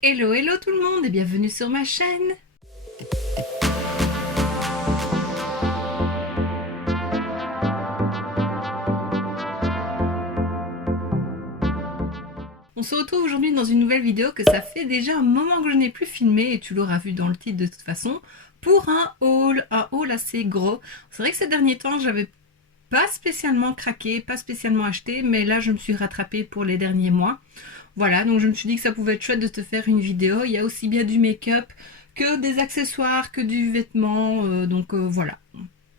Hello, hello tout le monde et bienvenue sur ma chaîne. On se retrouve aujourd'hui dans une nouvelle vidéo que ça fait déjà un moment que je n'ai plus filmé et tu l'auras vu dans le titre de toute façon, pour un haul assez gros. C'est vrai que ces derniers temps j'avais pas spécialement craqué, pas spécialement acheté, mais là je me suis rattrapée pour les derniers mois. Voilà, donc je me suis dit que ça pouvait être chouette de te faire une vidéo. Il y a aussi bien du make-up que des accessoires, que du vêtement, voilà.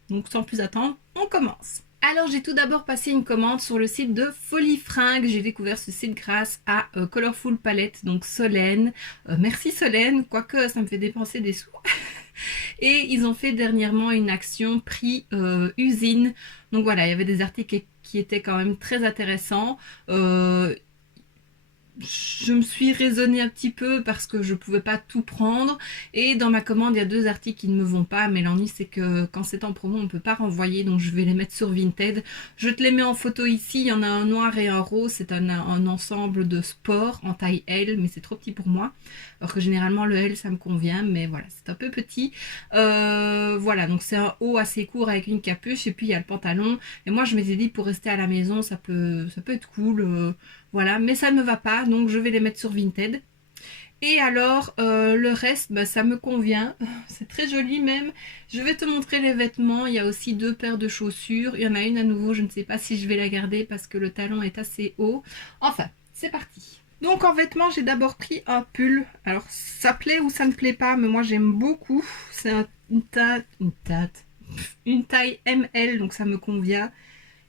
Donc sans plus attendre, on commence. Alors j'ai tout d'abord passé une commande sur le site de Folie Fringues. J'ai découvert ce site grâce à Colorful Palette, donc Solène. Merci Solène, quoique ça me fait dépenser des sous. Et ils ont fait dernièrement une action prix usine. Donc voilà, il y avait des articles qui étaient quand même très intéressants. Je me suis raisonnée un petit peu parce que je pouvais pas tout prendre, et dans ma commande il y a deux articles qui ne me vont pas, mais l'ennui c'est que quand c'est en promo on peut pas renvoyer, donc je vais les mettre sur Vinted. Je te les mets en photo ici, il y en a un noir et un rose, c'est un ensemble de sport en taille L, mais c'est trop petit pour moi, alors que généralement le L ça me convient, mais voilà c'est un peu petit. Voilà, donc c'est un haut assez court avec une capuche, et puis il y a le pantalon, et moi je m'étais dit pour rester à la maison ça peut être cool, voilà, mais ça ne me va pas, donc je vais les mettre sur Vinted. Et alors, le reste, bah, ça me convient. C'est très joli même. Je vais te montrer les vêtements. Il y a aussi deux paires de chaussures. Il y en a une à nouveau, je ne sais pas si je vais la garder parce que le talon est assez haut. Enfin, c'est parti. Donc en vêtements, j'ai d'abord pris un pull. Alors, ça plaît ou ça ne plaît pas, mais moi j'aime beaucoup. C'est une taille ML, donc ça me convient.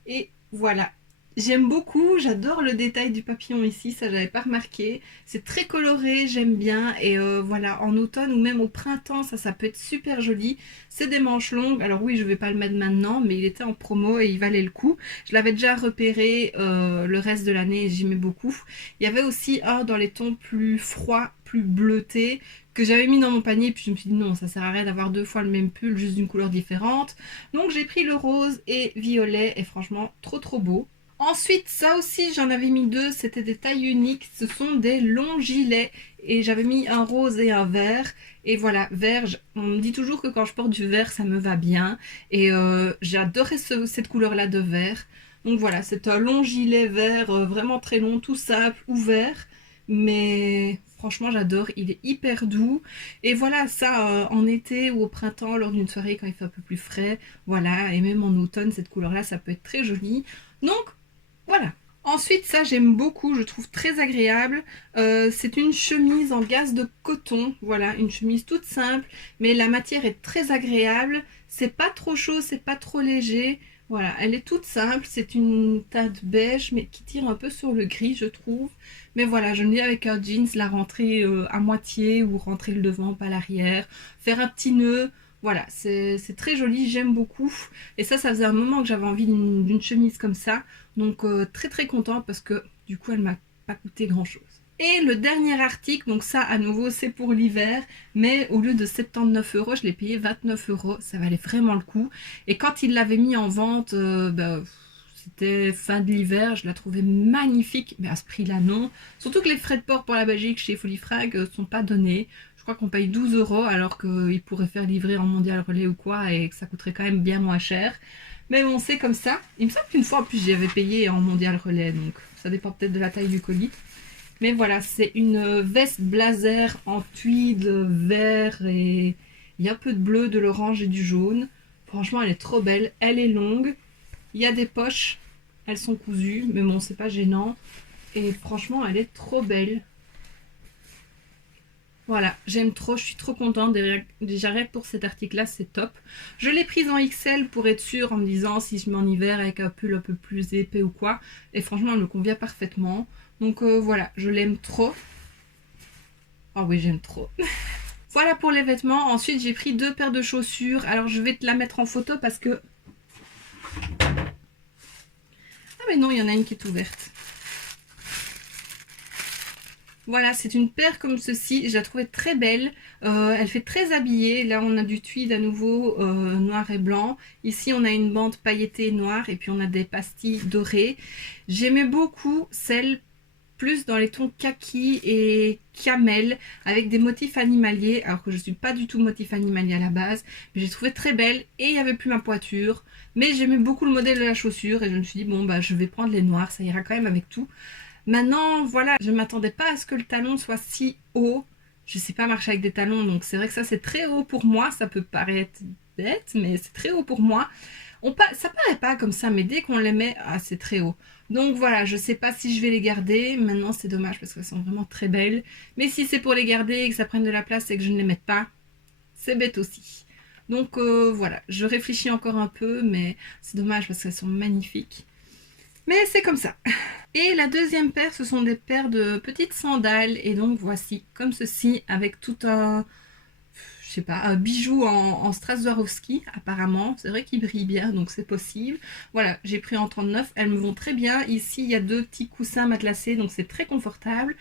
Et voilà, j'aime beaucoup, j'adore le détail du papillon ici, ça j'avais pas remarqué. C'est très coloré, j'aime bien, et voilà, en automne ou même au printemps, ça peut être super joli. C'est des manches longues, alors oui, je vais pas le mettre maintenant, mais il était en promo et il valait le coup. Je l'avais déjà repéré le reste de l'année et j'aimais beaucoup. Il y avait aussi un dans les tons plus froids, plus bleutés, que j'avais mis dans mon panier, puis je me suis dit non, ça sert à rien d'avoir deux fois le même pull, juste d'une couleur différente. Donc j'ai pris le rose et violet, et franchement trop beau. Ensuite, ça aussi j'en avais mis deux, c'était des tailles uniques, ce sont des longs gilets, et j'avais mis un rose et un vert. Et voilà, vert, on me dit toujours que quand je porte du vert ça me va bien, et j'ai adoré cette couleur là de vert. Donc voilà, c'est un long gilet vert, vraiment très long, tout simple, ouvert, mais franchement j'adore, il est hyper doux. Et voilà, ça en été ou au printemps, lors d'une soirée quand il fait un peu plus frais, voilà, et même en automne, cette couleur-là, ça peut être très joli. Donc voilà. Ensuite, ça j'aime beaucoup, je trouve très agréable. C'est une chemise en gaze de coton, voilà, une chemise toute simple, mais la matière est très agréable. C'est pas trop chaud, c'est pas trop léger. Voilà, elle est toute simple, c'est une teinte beige, mais qui tire un peu sur le gris, je trouve. Mais voilà, je me dis avec un jeans, la rentrer à moitié ou rentrer le devant, pas l'arrière, faire un petit nœud. Voilà, c'est très joli, j'aime beaucoup. Et ça faisait un moment que j'avais envie d'une chemise comme ça. Donc très contente parce que du coup elle m'a pas coûté grand chose. Et le dernier article, donc ça à nouveau c'est pour l'hiver, mais au lieu de 79 €, je l'ai payé 29 €, ça valait vraiment le coup. Et quand il l'avait mis en vente, c'était fin de l'hiver, je la trouvais magnifique, mais à ce prix-là non. Surtout que les frais de port pour la Belgique chez Folifrag sont pas donnés. Je crois qu'on paye 12 € alors qu'ils pourraient faire livrer en mondial relais ou quoi, et que ça coûterait quand même bien moins cher. Mais bon, c'est comme ça. Il me semble qu'une fois en plus j'y avais payé en mondial relais, donc ça dépend peut-être de la taille du colis. Mais voilà, c'est une veste blazer en tweed vert, et il y a un peu de bleu, de l'orange et du jaune. Franchement, elle est trop belle. Elle est longue. Il y a des poches. Elles sont cousues, mais bon, c'est pas gênant. Et franchement, elle est trop belle. Voilà, j'aime trop, je suis trop contente. Déjà rien que pour cet article-là, c'est top. Je l'ai prise en XL pour être sûre, en me disant si je mets en hiver avec un pull un peu plus épais ou quoi. Et franchement, elle me convient parfaitement. Donc voilà, je l'aime trop. Ah oui, j'aime trop. Voilà pour les vêtements. Ensuite, j'ai pris deux paires de chaussures. Alors, je vais te la mettre en photo parce que... Ah mais non, il y en a une qui est ouverte. Voilà, c'est une paire comme ceci, je la trouvais très belle, elle fait très habillée. Là on a du tweed à nouveau, noir et blanc. Ici on a une bande pailletée noire, et puis on a des pastilles dorées. J'aimais beaucoup celle plus dans les tons kaki et camel avec des motifs animaliers, alors que je suis pas du tout motif animalier à la base, mais j'ai trouvé très belle et il n'y avait plus ma poiture. Mais j'aimais beaucoup le modèle de la chaussure et je me suis dit bon bah je vais prendre les noirs, ça ira quand même avec tout. Maintenant voilà, je ne m'attendais pas à ce que le talon soit si haut. Je sais pas marcher avec des talons, donc c'est vrai que ça c'est très haut pour moi, ça peut paraître bête, mais c'est très haut pour moi. Ça paraît pas comme ça, mais dès qu'on les met, ah, c'est très haut. Donc voilà, je sais pas si je vais les garder. Maintenant, c'est dommage parce qu'elles sont vraiment très belles. Mais si c'est pour les garder et que ça prenne de la place et que je ne les mette pas, c'est bête aussi. Donc voilà, je réfléchis encore un peu, mais c'est dommage parce qu'elles sont magnifiques. Mais c'est comme ça. Et la deuxième paire, ce sont des paires de petites sandales. Et donc voici, comme ceci, avec tout un, je sais pas, un bijou en strass Swarovski apparemment. C'est vrai qu'il brille bien, donc c'est possible. Voilà, j'ai pris en 39, elles me vont très bien. Ici, il y a deux petits coussins matelassés, donc c'est très confortable.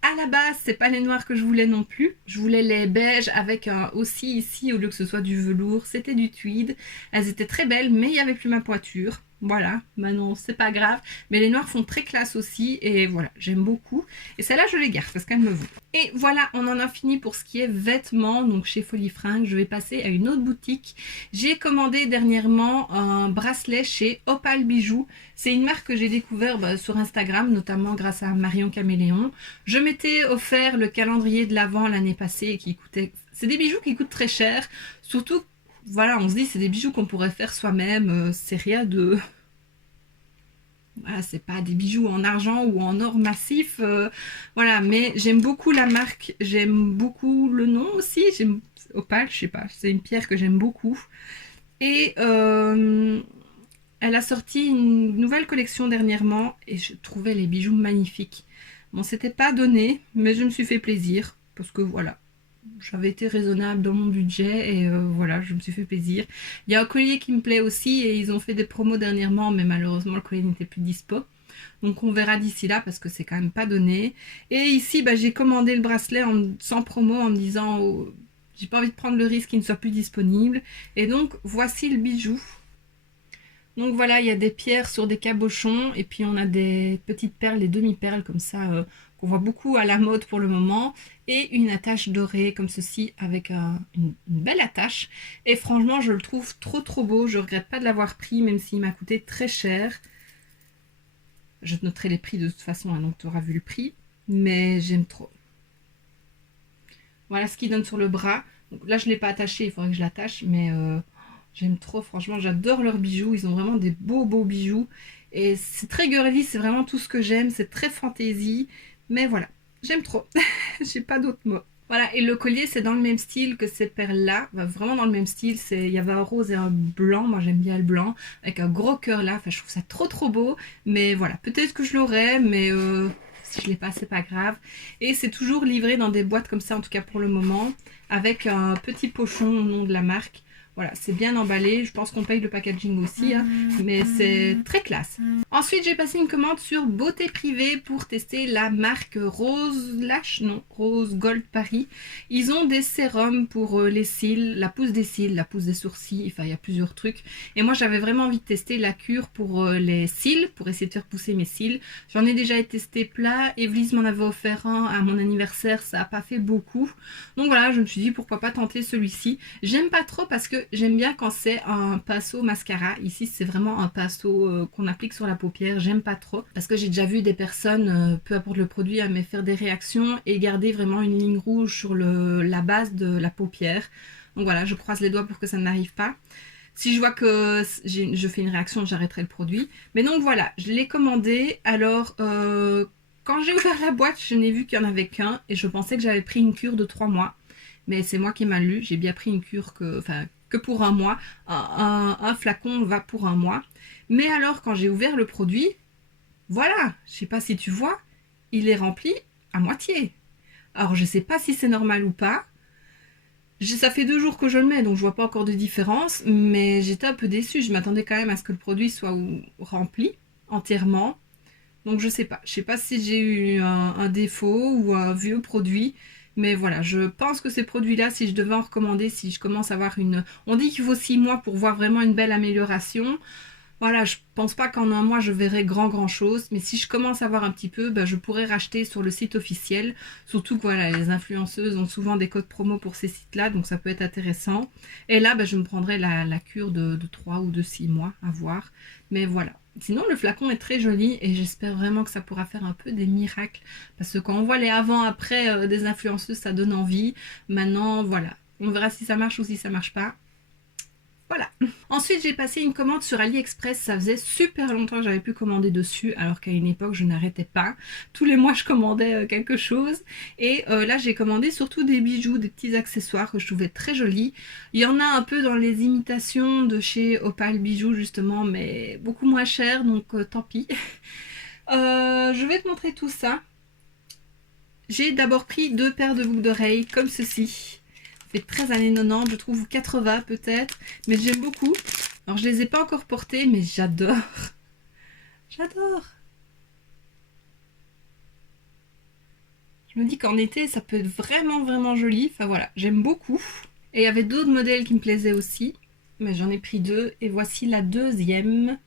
À la base, c'est pas les noirs que je voulais non plus. Je voulais les beiges avec aussi ici, au lieu que ce soit du velours, c'était du tweed. Elles étaient très belles, mais il n'y avait plus ma poiture. Voilà, maintenant c'est pas grave. Mais les noirs font très classe aussi et voilà, j'aime beaucoup. Et celles-là, je les garde parce qu'elles me vont. Et voilà, on en a fini pour ce qui est vêtements. Donc chez Folie Fringues, je vais passer à une autre boutique. J'ai commandé dernièrement un bracelet chez Opal Bijoux. C'est une marque que j'ai découvert sur Instagram, notamment grâce à Marion Caméléon. Je m'étais offert le calendrier de l'Avent l'année passée et qui coûtait... C'est des bijoux qui coûtent très cher. Surtout, voilà, on se dit c'est des bijoux qu'on pourrait faire soi-même. C'est rien de... Voilà, c'est pas des bijoux en argent ou en or massif. Voilà, mais j'aime beaucoup la marque. J'aime beaucoup le nom aussi. J'aime Opal, je sais pas. C'est une pierre que j'aime beaucoup. Et... elle a sorti une nouvelle collection dernièrement et je trouvais les bijoux magnifiques. Bon, c'était pas donné, mais je me suis fait plaisir parce que voilà, j'avais été raisonnable dans mon budget et voilà, je me suis fait plaisir. Il y a un collier qui me plaît aussi et ils ont fait des promos dernièrement, mais malheureusement le collier n'était plus dispo. Donc on verra d'ici là parce que c'est quand même pas donné. Et ici, j'ai commandé le bracelet sans promo en me disant j'ai pas envie de prendre le risque qu'il ne soit plus disponible. Et donc voici le bijou. Donc voilà, il y a des pierres sur des cabochons et puis on a des petites perles, des demi-perles comme ça qu'on voit beaucoup à la mode pour le moment et une attache dorée comme ceci avec une belle attache et franchement je le trouve trop beau, je regrette pas de l'avoir pris même s'il m'a coûté très cher. Je te noterai les prix de toute façon, hein, donc tu auras vu le prix, mais j'aime trop. Voilà ce qu'il donne sur le bras. Donc là je ne l'ai pas attaché, il faudrait que je l'attache, mais... j'aime trop, franchement, j'adore leurs bijoux. Ils ont vraiment des beaux bijoux. Et c'est très girly, c'est vraiment tout ce que j'aime. C'est très fantaisie. Mais voilà, j'aime trop. J'ai pas d'autres mots. Voilà, et le collier, c'est dans le même style que ces perles-là. Vraiment dans le même style. Il y avait un rose et un blanc. Moi, j'aime bien le blanc. Avec un gros cœur là. Enfin, je trouve ça trop beau. Mais voilà, peut-être que je l'aurai, mais... si je l'ai pas, c'est pas grave. Et c'est toujours livré dans des boîtes comme ça, en tout cas pour le moment. Avec un petit pochon au nom de la marque. Voilà, c'est bien emballé. Je pense qu'on paye le packaging aussi, hein, mais c'est très classe. Ensuite, j'ai passé une commande sur Beauté Privée pour tester la marque Rose Lash, non, Rose Gold Paris. Ils ont des sérums pour les cils, la pousse des cils, la pousse des sourcils, enfin, il y a plusieurs trucs. Et moi, j'avais vraiment envie de tester la cure pour les cils, pour essayer de faire pousser mes cils. J'en ai déjà testé plein. Evelyse m'en avait offert un à mon anniversaire, ça n'a pas fait beaucoup. Donc voilà, je me suis dit pourquoi pas tenter celui-ci. J'aime pas trop parce que j'aime bien quand c'est un pinceau mascara. Ici, c'est vraiment un pinceau qu'on applique sur la paupière. J'aime pas trop parce que j'ai déjà vu des personnes, peu importe le produit, à me faire des réactions et garder vraiment une ligne rouge sur la base de la paupière. Donc voilà, je croise les doigts pour que ça ne m'arrive pas. Si je vois que je fais une réaction, j'arrêterai le produit. Mais donc voilà, je l'ai commandé. Alors, quand j'ai ouvert la boîte, je n'ai vu qu'il n'y en avait qu'un et je pensais que j'avais pris une cure de 3 mois. Mais c'est moi qui ai mal lu. J'ai bien pris une cure que pour un mois. Un flacon va pour un mois. Mais alors, quand j'ai ouvert le produit, voilà, je sais pas si tu vois, il est rempli à moitié. Alors, je sais pas si c'est normal ou pas. Ça fait 2 jours que je le mets, donc je vois pas encore de différence, mais j'étais un peu déçue. Je m'attendais quand même à ce que le produit soit rempli entièrement. Donc je sais pas. Je sais pas si j'ai eu un défaut ou un vieux produit. Mais voilà, je pense que ces produits-là, si je devais en recommander, si je commence à avoir une... On dit qu'il faut 6 mois pour voir vraiment une belle amélioration. Voilà, je pense pas qu'en un mois je verrai grand chose, mais si je commence à voir un petit peu, bah, je pourrais racheter sur le site officiel. Surtout que voilà, les influenceuses ont souvent des codes promo pour ces sites-là, donc ça peut être intéressant. Et là, bah, je me prendrai la cure de 3 ou de 6 mois à voir. Mais voilà. Sinon, le flacon est très joli et j'espère vraiment que ça pourra faire un peu des miracles. Parce que quand on voit les avant-après des influenceuses, ça donne envie. Maintenant, voilà. On verra si ça marche ou si ça marche pas. Voilà. Ensuite, j'ai passé une commande sur AliExpress. Ça faisait super longtemps que j'avais pu commander dessus, alors qu'à une époque, je n'arrêtais pas. Tous les mois, je commandais quelque chose. Et là, j'ai commandé surtout des bijoux, des petits accessoires que je trouvais très jolis. Il y en a un peu dans les imitations de chez Opal Bijoux, justement, mais beaucoup moins cher, donc tant pis. Je vais te montrer tout ça. J'ai d'abord pris 2 paires de boucles d'oreilles, comme ceci. Ça fait 13 années 90, je trouve, 80 peut-être, mais j'aime beaucoup. Alors je les ai pas encore portées, mais j'adore. J'adore. Je me dis qu'en été, ça peut être vraiment joli. Enfin voilà, j'aime beaucoup. Et il y avait d'autres modèles qui me plaisaient aussi, mais j'en ai pris 2. Et voici la deuxième.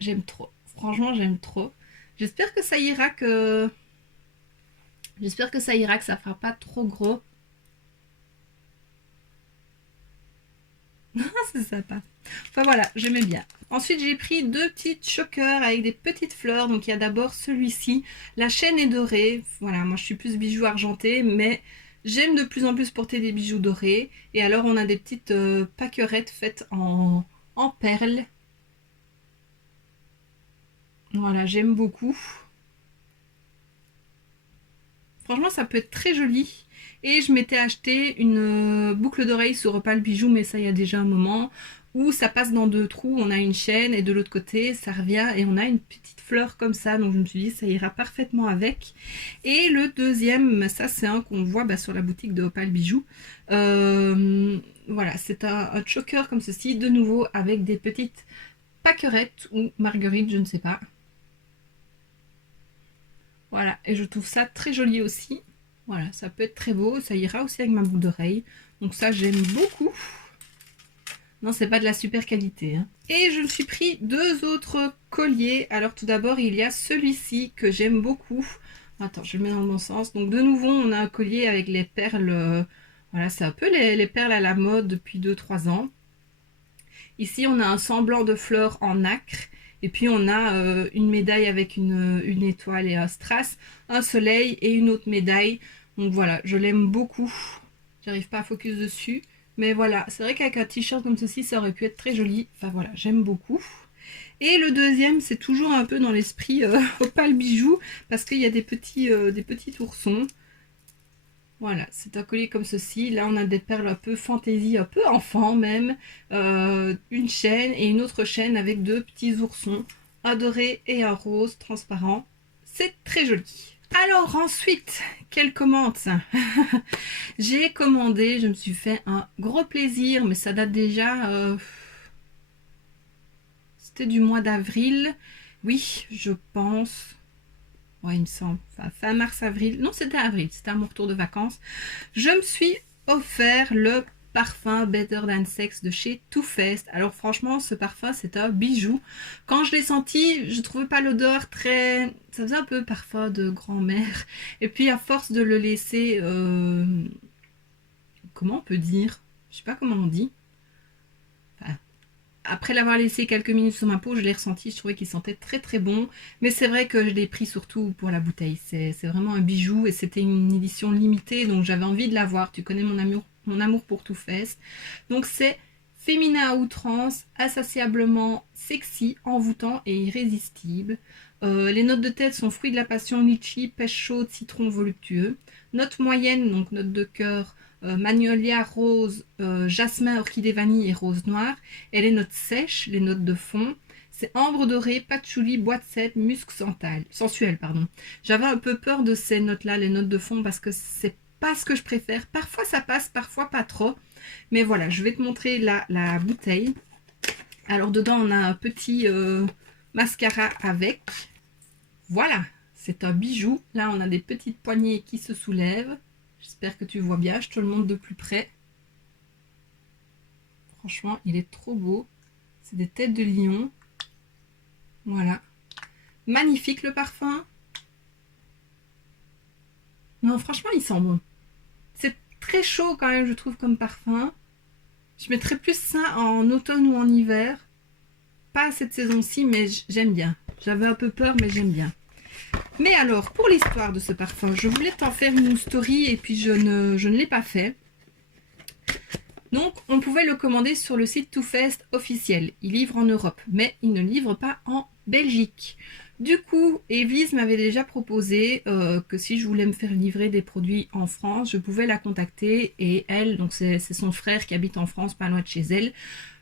J'aime trop. Franchement, j'aime trop. J'espère que ça ira que... J'espère que ça ira, que ça fera pas trop gros. Ah, c'est sympa. Enfin voilà, j'aimais bien. Ensuite, j'ai pris 2 petites chokers avec des petites fleurs. Donc, il y a d'abord celui-ci. La chaîne est dorée. Voilà, moi, je suis plus bijoux argentés, mais j'aime de plus en plus porter des bijoux dorés. Et alors, on a des petites pâquerettes faites en perles. Voilà, j'aime beaucoup. Franchement, ça peut être très joli. Et je m'étais acheté une boucle d'oreille sur Opal Bijoux, mais ça, il y a déjà un moment, où ça passe dans 2 trous. On a une chaîne et de l'autre côté, ça revient et on a une petite fleur comme ça. Donc, je me suis dit, ça ira parfaitement avec. Et le deuxième, ça, c'est un qu'on voit sur la boutique de Opal Bijoux. Voilà, c'est un choker comme ceci, de nouveau avec des petites pâquerettes ou marguerites, je ne sais pas. Voilà, et je trouve ça très joli aussi. Voilà, ça peut être très beau, ça ira aussi avec ma boucle d'oreille. Donc ça, j'aime beaucoup. Non, c'est pas de la super qualité, hein. Et je me suis pris 2 autres colliers. Alors tout d'abord, il y a celui-ci que j'aime beaucoup. Attends, je le mets dans le bon sens. Donc de nouveau, on a un collier avec les perles. Voilà, c'est un peu les perles à la mode depuis 2-3 ans. Ici, on a un semblant de fleurs en nacre. Et puis, on a une médaille avec une étoile et un strass, un soleil et une autre médaille. Donc voilà, je l'aime beaucoup. J'arrive pas à focus dessus. Mais voilà, c'est vrai qu'avec un t-shirt comme ceci, ça aurait pu être très joli. Enfin voilà, j'aime beaucoup. Et le deuxième, c'est toujours un peu dans l'esprit Opal Bijoux, parce qu'il y a des petits oursons. Voilà, c'est un collier comme ceci. Là, on a des perles un peu fantaisie, un peu enfant même. Une chaîne et une autre chaîne avec 2 petits oursons, un doré et un rose transparent. C'est très joli. Alors ensuite, quelle commande ça? J'ai commandé, je me suis fait un gros plaisir, mais ça date déjà... c'était du mois d'avril. Oui, je pense... Ouais, il me semble. Enfin, fin mars-avril. Non, c'était avril. C'était à mon retour de vacances. Je me suis offert le parfum Better Than Sex de chez Too Faced. Alors franchement, ce parfum, c'est un bijou. Quand je l'ai senti, je trouvais pas l'odeur très... Ça faisait un peu parfum de grand-mère. Et puis à force de le laisser... Comment on peut dire? Je sais pas comment on dit. Enfin, après l'avoir laissé quelques minutes sur ma peau, je l'ai ressenti, je trouvais qu'il sentait très bon. Mais c'est vrai que je l'ai pris surtout pour la bouteille. C'est vraiment un bijou et c'était une édition limitée, donc j'avais envie de l'avoir. Tu connais mon amour pour Too Faced. Donc c'est féminin à outrance, insatiablement sexy, envoûtant et irrésistible. Les notes de tête sont fruits de la passion, litchi, pêche chaude, citron voluptueux. Note moyenne, donc note de cœur, magnolia, rose, jasmin, orchidée, vanille et rose noire. Et les notes sèches, les notes de fond, c'est ambre dorée, patchouli, bois de cèdre, musc sensuel. Pardon. J'avais un peu peur de ces notes-là, les notes de fond, parce que c'est pas ce que je préfère. Parfois ça passe, parfois pas trop. Mais voilà, je vais te montrer la bouteille. Alors dedans, on a un petit mascara avec. Voilà, c'est un bijou. Là, on a des petites poignées qui se soulèvent. J'espère que tu vois bien, je te le montre de plus près. Franchement, il est trop beau. C'est des têtes de lion. Voilà. Magnifique le parfum. Non, franchement, il sent bon. C'est très chaud quand même, je trouve, comme parfum. Je mettrais plus ça en automne ou en hiver. Pas à cette saison-ci, mais j'aime bien. J'avais un peu peur, mais j'aime bien. Mais alors, pour l'histoire de ce parfum, je voulais t'en faire une story et puis je ne l'ai pas fait. Donc, on pouvait le commander sur le site Too Faced officiel. Il livre en Europe, mais il ne livre pas en Belgique. Du coup, Evelise m'avait déjà proposé que si je voulais me faire livrer des produits en France, je pouvais la contacter et elle, donc c'est son frère qui habite en France, pas loin de chez elle,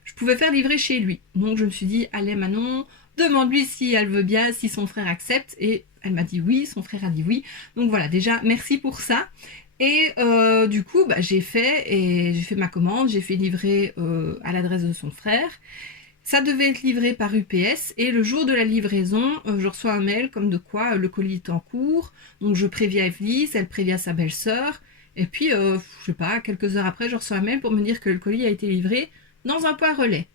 je pouvais faire livrer chez lui. Donc je me suis dit, allez Manon, demande-lui si elle veut bien, si son frère accepte. Et elle m'a dit oui, son frère a dit oui. Donc voilà, déjà, merci pour ça. Et du coup, j'ai fait ma commande, j'ai fait livrer à l'adresse de son frère. Ça devait être livré par UPS et le jour de la livraison, je reçois un mail comme de quoi le colis est en cours. Donc je préviens Evelise, elle prévient sa belle-sœur. Et puis, je sais pas, quelques heures après, je reçois un mail pour me dire que le colis a été livré dans un point relais.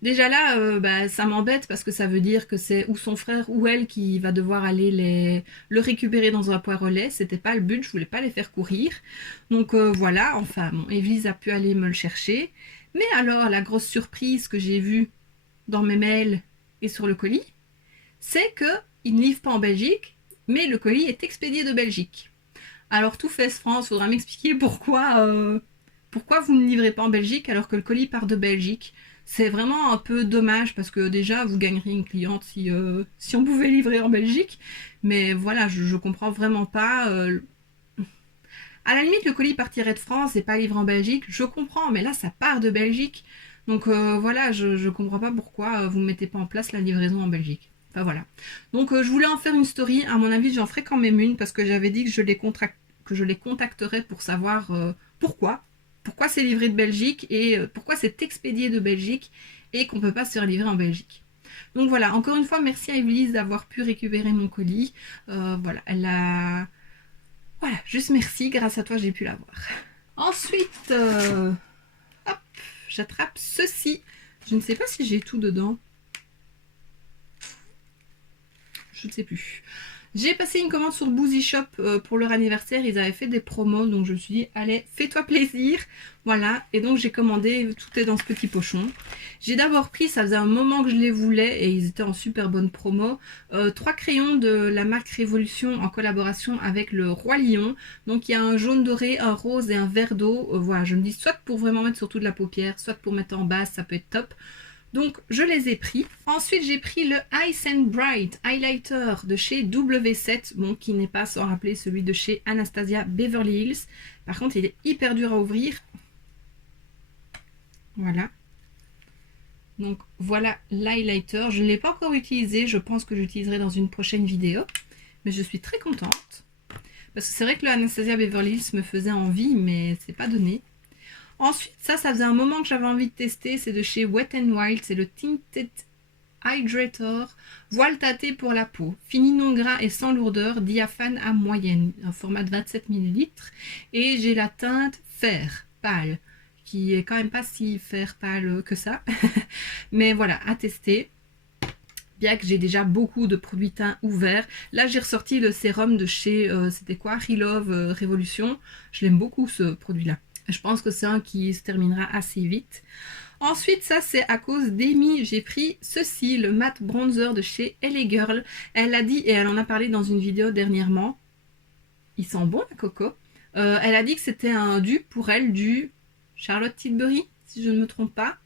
Déjà là, ça m'embête parce que ça veut dire que c'est ou son frère ou elle qui va devoir aller le récupérer dans un point relais. C'était pas le but, je voulais pas les faire courir. Donc voilà, enfin, bon, Evelise a pu aller me le chercher. Mais alors, la grosse surprise que j'ai vue dans mes mails et sur le colis, c'est qu'il ne livre pas en Belgique, mais le colis est expédié de Belgique. Alors, Too Faced France, faudra m'expliquer pourquoi vous ne livrez pas en Belgique alors que le colis part de Belgique. C'est vraiment un peu dommage parce que déjà, vous gagneriez une cliente si on pouvait livrer en Belgique. Mais voilà, je comprends vraiment pas. À la limite, le colis partirait de France et pas livré en Belgique, je comprends, mais là, ça part de Belgique. Donc voilà, je comprends pas pourquoi vous ne mettez pas en place la livraison en Belgique. Enfin voilà. Donc je voulais en faire une story. À mon avis, j'en ferai quand même une parce que j'avais dit que je les contacterais pour savoir pourquoi. Pourquoi c'est livré de Belgique et pourquoi c'est expédié de Belgique et qu'on ne peut pas se faire livrer en Belgique. Donc voilà, encore une fois, merci à Evelise d'avoir pu récupérer mon colis. Voilà, elle a... Voilà, juste merci, grâce à toi j'ai pu l'avoir. Ensuite, hop, j'attrape ceci. Je ne sais pas si j'ai tout dedans. Je ne sais plus. J'ai passé une commande sur Boozy Shop pour leur anniversaire. Ils avaient fait des promos, donc je me suis dit, allez, fais-toi plaisir. Voilà, et donc j'ai commandé, tout est dans ce petit pochon. J'ai d'abord pris, ça faisait un moment que je les voulais et ils étaient en super bonne promo, 3 crayons de la marque Révolution en collaboration avec le Roi Lion. Donc il y a un jaune doré, un rose et un vert d'eau. Voilà, je me dis soit pour vraiment mettre sur toute la paupière, soit pour mettre en base, ça peut être top. Donc je les ai pris. Ensuite j'ai pris le Ice and Bright Highlighter de chez W7, bon, qui n'est pas sans rappeler celui de chez Anastasia Beverly Hills. Par contre il est hyper dur à ouvrir. Voilà. Donc voilà l'highlighter. Je ne l'ai pas encore utilisé, je pense que j'utiliserai dans une prochaine vidéo. Mais je suis très contente. Parce que c'est vrai que le Anastasia Beverly Hills me faisait envie, mais c'est pas donné. Ensuite, ça faisait un moment que j'avais envie de tester. C'est de chez Wet n Wild. C'est le Tinted Hydrator. Voile tâté pour la peau. Fini non gras et sans lourdeur. Diaphane à moyenne. Un format de 27 ml. Et j'ai la teinte fer pâle. Qui est quand même pas si fer pâle que ça. Mais voilà, à tester. Bien que j'ai déjà beaucoup de produits teints ouverts. Là, j'ai ressorti le sérum de chez, c'était quoi, Relove Révolution. Je l'aime beaucoup, ce produit-là. Je pense que c'est un qui se terminera assez vite. Ensuite, ça, c'est à cause d'Amy. J'ai pris ceci, le matte bronzer de chez LA Girl. Elle l'a dit et elle en a parlé dans une vidéo dernièrement. Il sent bon, la coco. Elle a dit que c'était un dupe pour elle du Charlotte Tilbury, si je ne me trompe pas.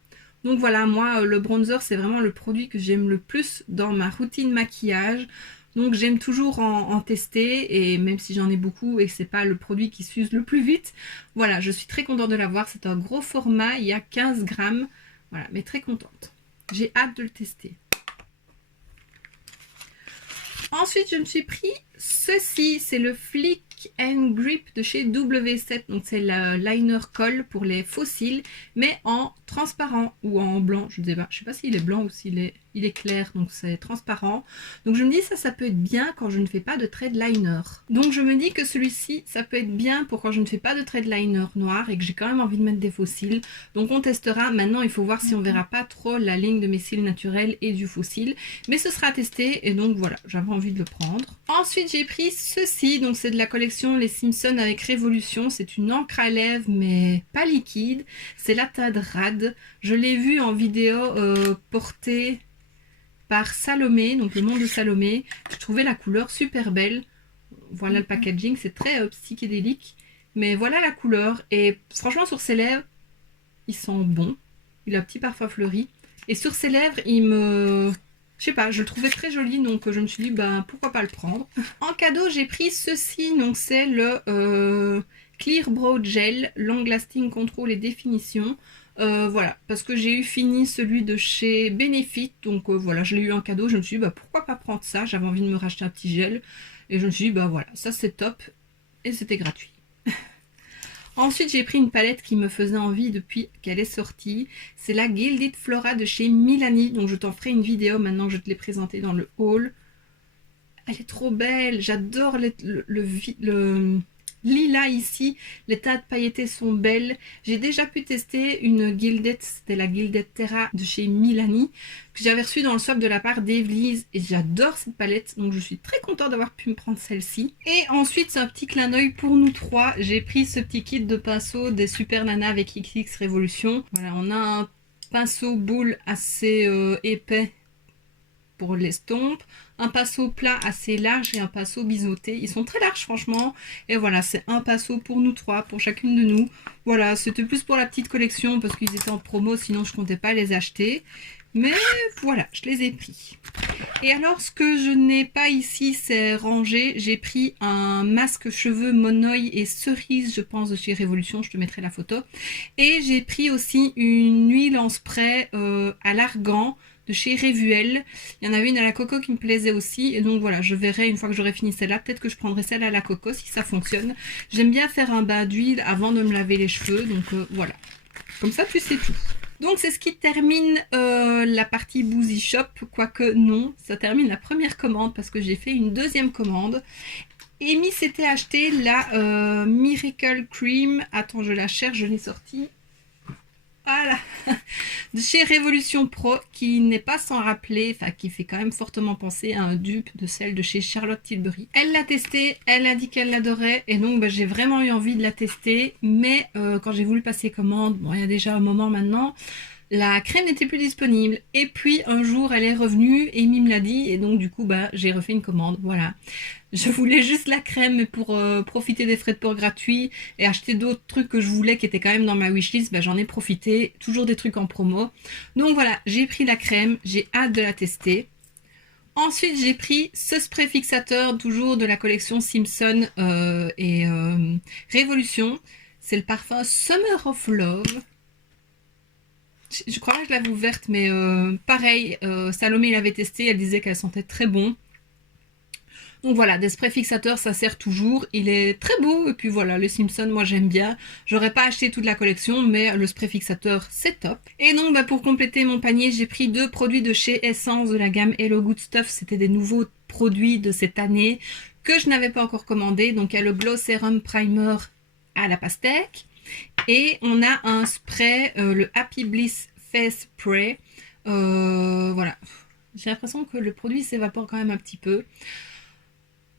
Donc voilà, moi, le bronzer, c'est vraiment le produit que j'aime le plus dans ma routine maquillage. Donc j'aime toujours en tester, et même si j'en ai beaucoup et que c'est pas le produit qui s'use le plus vite, voilà, je suis très contente de l'avoir. C'est un gros format, il y a 15 grammes, voilà, mais très contente. J'ai hâte de le tester. Ensuite, je me suis pris ceci, c'est le Flick and Grip de chez W7, donc c'est le liner colle pour les fossiles, mais en transparent ou en blanc, je ne sais pas s'il est blanc ou s'il est il est clair, donc c'est transparent. Donc je me dis ça peut être bien quand je ne fais pas de trade liner. Donc je me dis que celui-ci, ça peut être bien pour quand je ne fais pas de trade liner noir et que j'ai quand même envie de mettre des faux cils. Donc on testera. Maintenant, il faut voir si on verra pas trop la ligne de mes cils naturels et du faux cil. Mais ce sera à tester et donc voilà, j'avais envie de le prendre. Ensuite, j'ai pris ceci. Donc c'est de la collection Les Simpsons avec Révolution. C'est une encre à lèvres mais pas liquide. C'est la teinte Rad. Je l'ai vu en vidéo portée par Salomé, donc le monde de Salomé. Je trouvais la couleur super belle. Voilà le packaging, c'est très psychédélique. Mais voilà la couleur. Et franchement, sur ses lèvres, il sent bon. Il a un petit parfum fleuri. Et sur ses lèvres, il me... Je sais pas, je le trouvais très joli, donc je me suis dit, ben, pourquoi pas le prendre. En cadeau, j'ai pris ceci, donc c'est le Clear Brow Gel, Long Lasting Control et Définition. Voilà, parce que j'ai eu fini celui de chez Benefit, donc voilà, je l'ai eu en cadeau, je me suis dit, bah, pourquoi pas prendre ça, j'avais envie de me racheter un petit gel, et je me suis dit, bah voilà, ça c'est top, et c'était gratuit. Ensuite, j'ai pris une palette qui me faisait envie depuis qu'elle est sortie. C'est la Gilded Flora de chez Milani. Donc, je t'en ferai une vidéo maintenant que je te l'ai présentée dans le haul. Elle est trop belle. J'adore le lilas ici. Les teintes pailletées sont belles. J'ai déjà pu tester une Gilded. C'était la Gilded Terra de chez Milani que j'avais reçue dans le swap de la part d'Evelise. Et j'adore cette palette. Donc, je suis très contente d'avoir pu me prendre celle-ci. Et ensuite, c'est un petit clin d'œil pour nous trois. J'ai pris ce petit kit de pinceaux des Super Nana avec XX Révolution. Voilà, on a un pinceau boule assez épais pour l'estompe, un pinceau plat assez large et un pinceau biseauté. Ils sont très larges franchement. Et voilà, c'est un pinceau pour nous trois, pour chacune de nous. Voilà, c'était plus pour la petite collection parce qu'ils étaient en promo, sinon je comptais pas les acheter. Mais voilà, je les ai pris. Et alors, ce que je n'ai pas ici, c'est rangé. J'ai pris un masque cheveux Monoï et cerise, je pense, de chez Révolution. Je te mettrai la photo. Et j'ai pris aussi une huile en spray à l'argan de chez Révuel. Il y en avait une à la coco qui me plaisait aussi. Et donc voilà, je verrai une fois que j'aurai fini celle-là. Peut-être que je prendrai celle à la coco si ça fonctionne. J'aime bien faire un bain d'huile avant de me laver les cheveux. Donc voilà. Comme ça, tu sais tout. Donc c'est ce qui termine la partie Boozy Shop, quoique non, ça termine la première commande parce que j'ai fait une deuxième commande. Amy s'était acheté la Miracle Cream, attends je la cherche, je l'ai sortie. Voilà, de chez Révolution Pro, qui n'est pas sans rappeler, enfin qui fait quand même fortement penser à un dupe de celle de chez Charlotte Tilbury. Elle l'a testée, elle a dit qu'elle l'adorait, et donc bah, j'ai vraiment eu envie de la tester, mais quand j'ai voulu passer commande, bon il y a déjà un moment maintenant, la crème n'était plus disponible. Et puis un jour elle est revenue, Amy me l'a dit, et donc du coup bah, j'ai refait une commande, voilà. Je voulais juste la crème pour profiter des frais de port gratuits et acheter d'autres trucs que je voulais qui étaient quand même dans ma wishlist. Bah, j'en ai profité, toujours des trucs en promo. Donc voilà, j'ai pris la crème, j'ai hâte de la tester. Ensuite, j'ai pris ce spray fixateur, toujours de la collection Simpson et Révolution. C'est le parfum Summer of Love. Je crois que je l'avais ouverte, mais pareil, Salomé l'avait testé, elle disait qu'elle sentait très bon. Donc voilà, des sprays fixateurs, ça sert toujours. Il est très beau. Et puis voilà, le Simpson, moi j'aime bien. J'aurais pas acheté toute la collection, mais le spray fixateur, c'est top. Et donc bah, pour compléter mon panier, j'ai pris 2 produits de chez Essence de la gamme Hello Good Stuff. C'était des nouveaux produits de cette année que je n'avais pas encore commandé. Donc il y a le Glow Serum Primer à la pastèque. Et on a un spray, le Happy Bliss Face Spray. Voilà. J'ai l'impression que le produit s'évapore quand même un petit peu.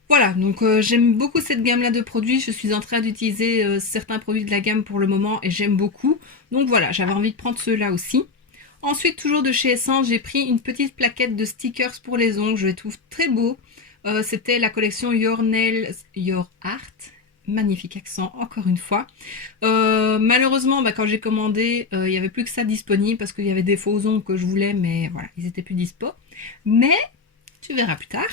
Voilà, donc j'aime beaucoup cette gamme-là de produits. Je suis en train d'utiliser certains produits de la gamme pour le moment et j'aime beaucoup. Donc voilà, j'avais envie de prendre ceux-là aussi. Ensuite, toujours de chez Essence, j'ai pris une petite plaquette de stickers pour les ongles. Je les trouve très beaux. C'était la collection Your Nails, Your Art. Magnifique accent, encore une fois. Malheureusement, bah, quand j'ai commandé, il n'y avait plus que ça disponible parce qu'il y avait des faux ongles que je voulais, mais voilà, ils étaient plus dispo. Mais tu verras plus tard.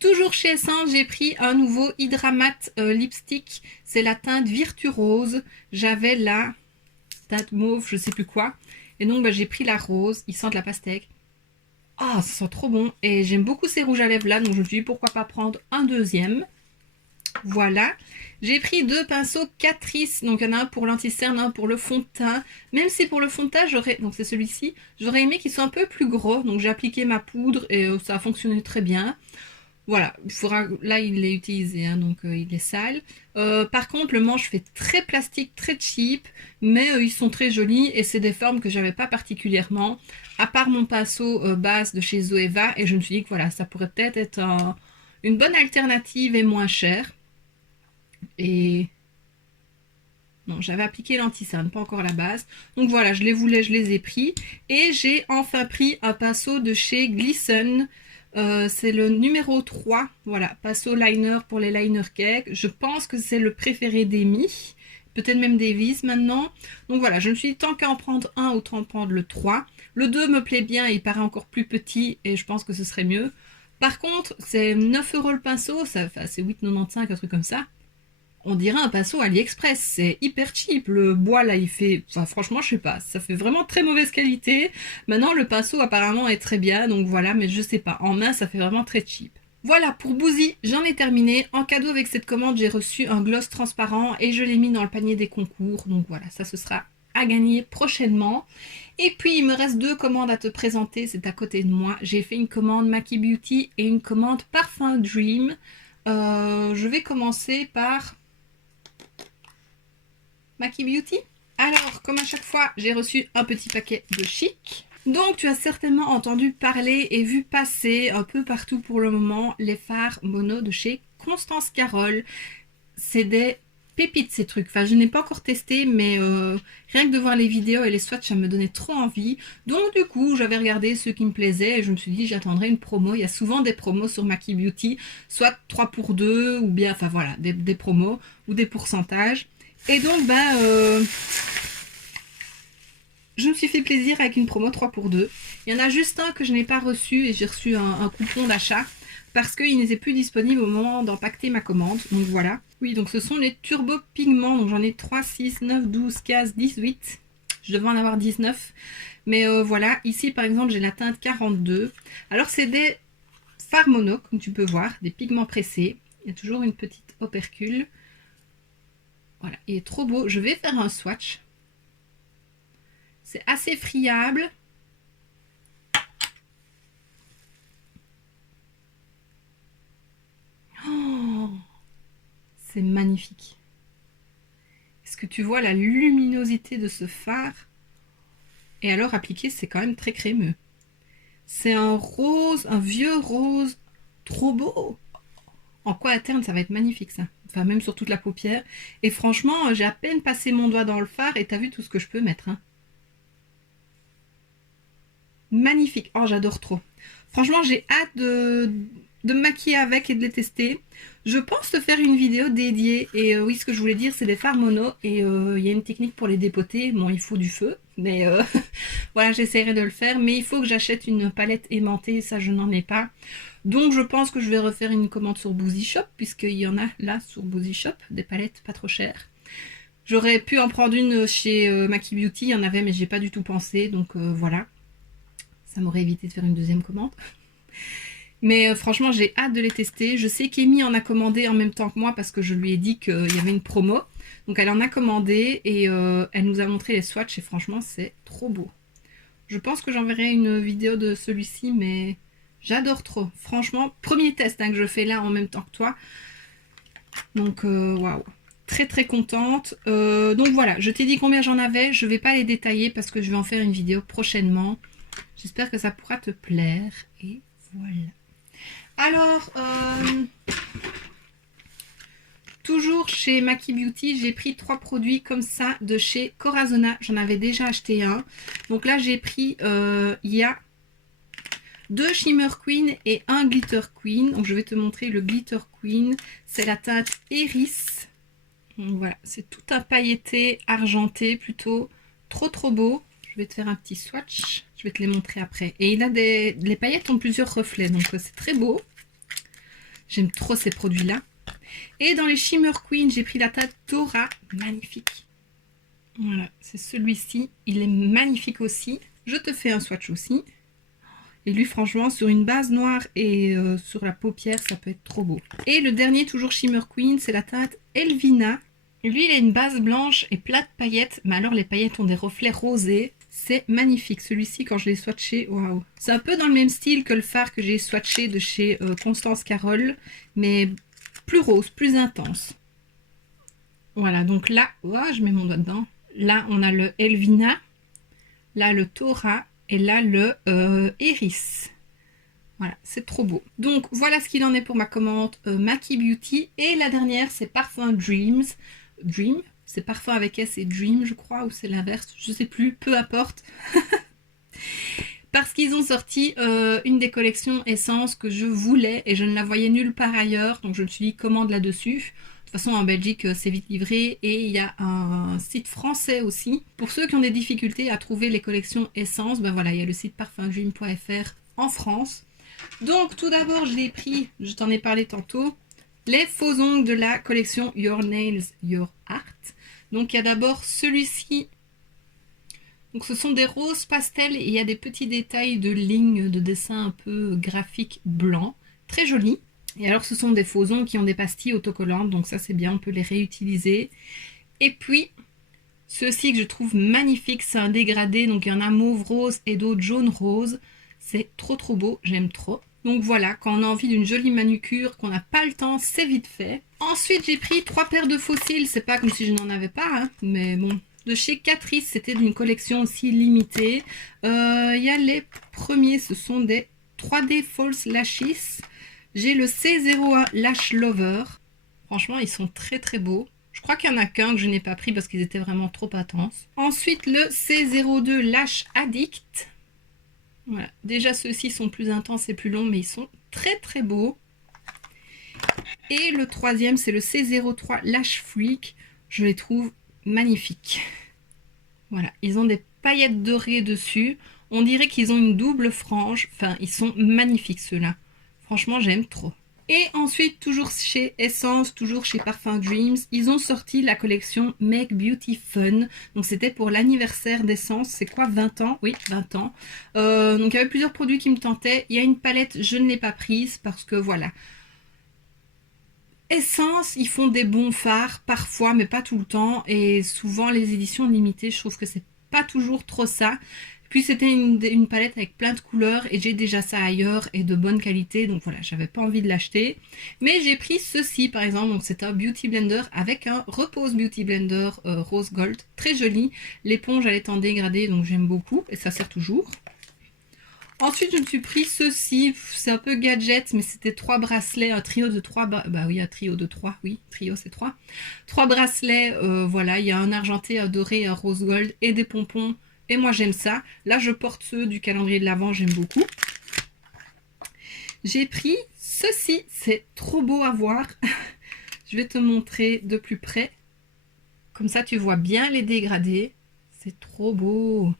Toujours chez Essence, j'ai pris un nouveau Hydramat lipstick. C'est la teinte Virtuose. J'avais la teinte mauve, je sais plus quoi. Et donc bah, j'ai pris la rose. Ils sentent la pastèque. Ah, ça sent trop bon. Et j'aime beaucoup ces rouges à lèvres là. Donc je me suis dit pourquoi pas prendre un deuxième. Voilà. J'ai pris deux pinceaux Catrice. Donc, il y en a un pour l'anti-cerne, un pour le fond de teint. Même si pour le fond de teint, donc c'est celui-ci, j'aurais aimé qu'il soit un peu plus gros. Donc, j'ai appliqué ma poudre et ça a fonctionné très bien. Voilà, il faudra, là il est utilisé, hein, donc il est sale. Par contre, le manche fait très plastique, très cheap, mais ils sont très jolis et c'est des formes que j'avais pas particulièrement, à part mon pinceau base de chez Zoeva, et je me suis dit que voilà, ça pourrait peut-être être une bonne alternative et moins cher. Et non, j'avais appliqué l'anti-cerne, pas encore la base. Donc voilà, je les voulais, je les ai pris. Et j'ai enfin pris un pinceau de chez Glisten. C'est le numéro 3. Voilà, pinceau liner pour les liner cake. Je pense que c'est le préféré d'Amy. Peut-être même d'Evis maintenant. Donc voilà, je me suis dit, tant qu'à en prendre un, autant en prendre le 3. Le 2 me plaît bien, il paraît encore plus petit et je pense que ce serait mieux. Par contre, c'est 9 € le pinceau, c'est 8,95, un truc comme ça. On dirait un pinceau AliExpress, c'est hyper cheap. Le bois là, il fait, enfin franchement, je sais pas, ça fait vraiment très mauvaise qualité. Maintenant, le pinceau apparemment est très bien, donc voilà, mais je sais pas, en main, ça fait vraiment très cheap. Voilà, pour Bouzy, j'en ai terminé. En cadeau avec cette commande, j'ai reçu un gloss transparent et je l'ai mis dans le panier des concours. Donc voilà, ça ce sera à gagner prochainement. Et puis, il me reste deux commandes à te présenter, c'est à côté de moi. J'ai fait une commande Maki Beauty et une commande Parfum Dream. Je vais commencer par Maki Beauty. Alors, comme à chaque fois, j'ai reçu un petit paquet de Chic. Donc, tu as certainement entendu parler et vu passer un peu partout pour le moment les fards mono de chez Constance Carole. C'est des pépites ces trucs. Enfin, je n'ai pas encore testé, mais rien que de voir les vidéos et les swatchs, ça me donnait trop envie. Donc, du coup, j'avais regardé ceux qui me plaisaient et je me suis dit, j'attendrai une promo. Il y a souvent des promos sur Maki Beauty, soit 3 pour 2, ou bien, enfin voilà, des promos ou des pourcentages. Et donc, je me suis fait plaisir avec une promo 3 pour 2. Il y en a juste un que je n'ai pas reçu et j'ai reçu un coupon d'achat parce qu'il n'était plus disponible au moment d'empacter ma commande. Donc voilà. Oui, donc ce sont les turbo pigments. Donc j'en ai 3, 6, 9, 12, 15, 18. Je devais en avoir 19. Mais voilà, ici par exemple, j'ai la teinte 42. Alors c'est des fards mono, comme tu peux voir, des pigments pressés. Il y a toujours une petite opercule. Voilà, il est trop beau. Je vais faire un swatch. C'est assez friable. Oh, c'est magnifique. Est-ce que tu vois la luminosité de ce fard? Et alors appliqué, c'est quand même très crémeux. C'est un rose, un vieux rose, trop beau. En quoi à terme, ça va être magnifique ça. Enfin, même sur toute la paupière. Et franchement, j'ai à peine passé mon doigt dans le fard et t'as vu tout ce que je peux mettre. Hein. Magnifique. Oh, j'adore trop. Franchement, j'ai hâte de me maquiller avec et de les tester. Je pense te faire une vidéo dédiée. Et oui, ce que je voulais dire, c'est des fards mono. Et il y a une technique pour les dépoter. Bon, il faut du feu. Mais voilà, j'essaierai de le faire. Mais il faut que j'achète une palette aimantée. Ça, je n'en ai pas. Donc, je pense que je vais refaire une commande sur Boozy Shop. Puisqu'il y en a là sur Boozy Shop. Des palettes pas trop chères. J'aurais pu en prendre une chez Maki Beauty. Il y en avait, mais j'ai pas du tout pensé. Donc, voilà. Ça m'aurait évité de faire une deuxième commande. Mais franchement, j'ai hâte de les tester. Je sais qu'Amy en a commandé en même temps que moi parce que je lui ai dit qu'il y avait une promo. Donc elle en a commandé et elle nous a montré les swatchs et franchement, c'est trop beau. Je pense que j'enverrai une vidéo de celui-ci, mais j'adore trop. Franchement, premier test hein, que je fais là en même temps que toi. Donc waouh. Très très contente. Donc voilà, je t'ai dit combien j'en avais. Je ne vais pas les détailler parce que je vais en faire une vidéo prochainement. J'espère que ça pourra te plaire. Et voilà. Alors, toujours chez Maki Beauty, j'ai pris 3 produits comme ça de chez Corazona. J'en avais déjà acheté un. Donc là, j'ai pris, il y a 2 Shimmer Queen et un Glitter Queen. Donc je vais te montrer le Glitter Queen. C'est la teinte Iris. Donc voilà, c'est tout un pailleté argenté plutôt. Trop trop beau. Je vais te faire un petit swatch. Je vais te les montrer après. Et il a les paillettes ont plusieurs reflets. Donc c'est très beau. J'aime trop ces produits-là. Et dans les Shimmer Queen, j'ai pris la teinte Dora. Magnifique. Voilà, c'est celui-ci. Il est magnifique aussi. Je te fais un swatch aussi. Et lui, franchement, sur une base noire et sur la paupière, ça peut être trop beau. Et le dernier, toujours Shimmer Queen, c'est la teinte Elvina. Lui, il a une base blanche et plate paillettes, mais alors les paillettes ont des reflets rosés. C'est magnifique. Celui-ci, quand je l'ai swatché, waouh. C'est un peu dans le même style que le fard que j'ai swatché de chez Constance Carole, mais plus rose, plus intense. Voilà, donc là, oh, je mets mon doigt dedans. Là, on a le Elvina, là, le Tora, et là, le Iris. Voilà, c'est trop beau. Donc, voilà ce qu'il en est pour ma commande Maki Beauty. Et la dernière, c'est Parfum Dreams. Dream, c'est Parfum avec S et Dream, je crois, ou c'est l'inverse, je sais plus, peu importe. Parce qu'ils ont sorti une des collections Essence que je voulais et je ne la voyais nulle part ailleurs. Donc, je me suis dit, commande là-dessus. De toute façon, en Belgique, c'est vite livré et il y a un site français aussi. Pour ceux qui ont des difficultés à trouver les collections Essence, ben voilà, il y a le site parfumdream.fr en France. Donc, tout d'abord, je l'ai pris, je t'en ai parlé tantôt, les faux ongles de la collection Your Nails, Your Art. Donc, il y a d'abord celui-ci. Donc, ce sont des roses pastels et il y a des petits détails de lignes de dessin un peu graphique blanc. Très joli. Et alors, ce sont des faux ongles qui ont des pastilles autocollantes. Donc, ça, c'est bien, on peut les réutiliser. Et puis, ceux-ci que je trouve magnifiques, c'est un dégradé. Donc, il y en a mauve rose et d'autres jaune rose. C'est trop trop beau, j'aime trop. Donc voilà, quand on a envie d'une jolie manucure, qu'on n'a pas le temps, c'est vite fait. Ensuite, j'ai pris 3 paires de fossiles. C'est pas comme si je n'en avais pas, hein, mais bon. De chez Catrice, c'était d'une collection aussi limitée. Il y a les premiers, ce sont des 3D False Lashes. J'ai le C01 Lash Lover. Franchement, ils sont très très beaux. Je crois qu'il n'y en a qu'un que je n'ai pas pris parce qu'ils étaient vraiment trop intenses. Ensuite, le C02 Lash Addict. Voilà. Déjà, ceux-ci sont plus intenses et plus longs, mais ils sont très très beaux. Et le troisième, c'est le C03 Lash Freak. Je les trouve magnifiques. Voilà, ils ont des paillettes dorées dessus. On dirait qu'ils ont une double frange. Enfin, ils sont magnifiques ceux-là. Franchement, j'aime trop. Et ensuite, toujours chez Essence, toujours chez Parfum Dreams, ils ont sorti la collection Make Beauty Fun. Donc c'était pour l'anniversaire d'Essence. C'est quoi, 20 ans? Oui, 20 ans. Donc il y avait plusieurs produits qui me tentaient. Il y a une palette, je ne l'ai pas prise parce que voilà. Essence, ils font des bons fards parfois, mais pas tout le temps. Et souvent, les éditions limitées, je trouve que c'est pas toujours trop ça. Puis c'était une palette avec plein de couleurs et j'ai déjà ça ailleurs et de bonne qualité. Donc voilà, j'avais pas envie de l'acheter. Mais j'ai pris ceci par exemple. Donc c'est un Beauty Blender avec un Repose Beauty Blender Rose Gold. Très joli. L'éponge elle est en dégradé donc j'aime beaucoup et ça sert toujours. Ensuite, je me suis pris ceci, c'est un peu gadget, mais c'était 3 bracelets, un trio de 3, bah oui, un trio de 3, oui, trio c'est 3. 3 bracelets, voilà, il y a un argenté, un doré, un rose gold et des pompons, et moi j'aime ça. Là, je porte ceux du calendrier de l'Avent, j'aime beaucoup. J'ai pris ceci, c'est trop beau à voir. Je vais te montrer de plus près. Comme ça, tu vois bien les dégradés. C'est trop beau.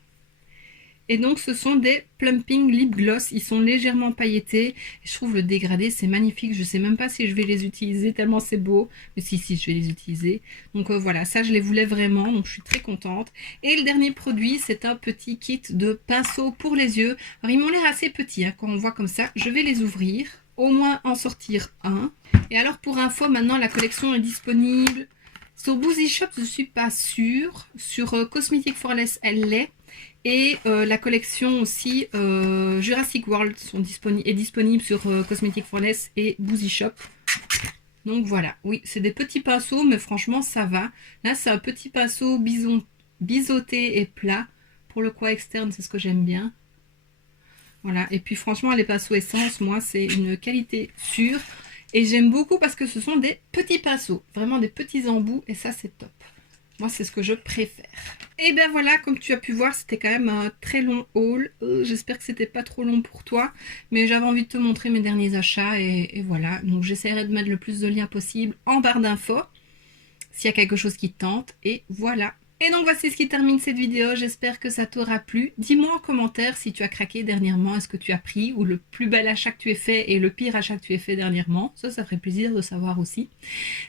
Et donc ce sont des Plumping Lip Gloss, ils sont légèrement pailletés. Je trouve le dégradé c'est magnifique, je sais même pas si je vais les utiliser tellement c'est beau. Mais si je vais les utiliser. Donc voilà, ça je les voulais vraiment, donc je suis très contente. Et le dernier produit c'est un petit kit de pinceaux pour les yeux. Alors ils m'ont l'air assez petits, hein, quand on voit comme ça, je vais les ouvrir. Au moins en sortir un. Et alors pour info, maintenant la collection est disponible. Sur Boozy Shop je suis pas sûre. Sur Cosmetic for Less elle l'est. Et la collection aussi Jurassic World est disponible sur Cosmetic for Less et Boozy Shop. Donc voilà, oui, c'est des petits pinceaux, mais franchement ça va. Là c'est un petit pinceau biseauté et plat. Pour le coin externe, c'est ce que j'aime bien. Voilà, et puis franchement les pinceaux Essence, moi c'est une qualité sûre. Et j'aime beaucoup parce que ce sont des petits pinceaux, vraiment des petits embouts, et ça c'est top. Moi, c'est ce que je préfère. Et ben voilà, comme tu as pu voir, c'était quand même un très long haul. J'espère que c'était pas trop long pour toi. Mais j'avais envie de te montrer mes derniers achats. Et voilà, donc j'essaierai de mettre le plus de liens possible en barre d'infos. S'il y a quelque chose qui te tente. Et voilà. Et donc voici ce qui termine cette vidéo. J'espère que ça t'aura plu. Dis-moi en commentaire si tu as craqué dernièrement. Est-ce que tu as pris ou le plus bel achat que tu aies fait et le pire achat que tu aies fait dernièrement. Ça ferait plaisir de savoir aussi.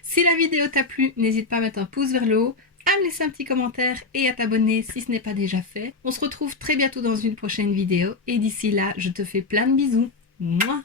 Si la vidéo t'a plu, n'hésite pas à mettre un pouce vers le haut, à me laisser un petit commentaire et à t'abonner si ce n'est pas déjà fait. On se retrouve très bientôt dans une prochaine vidéo et d'ici là, je te fais plein de bisous. Mouah.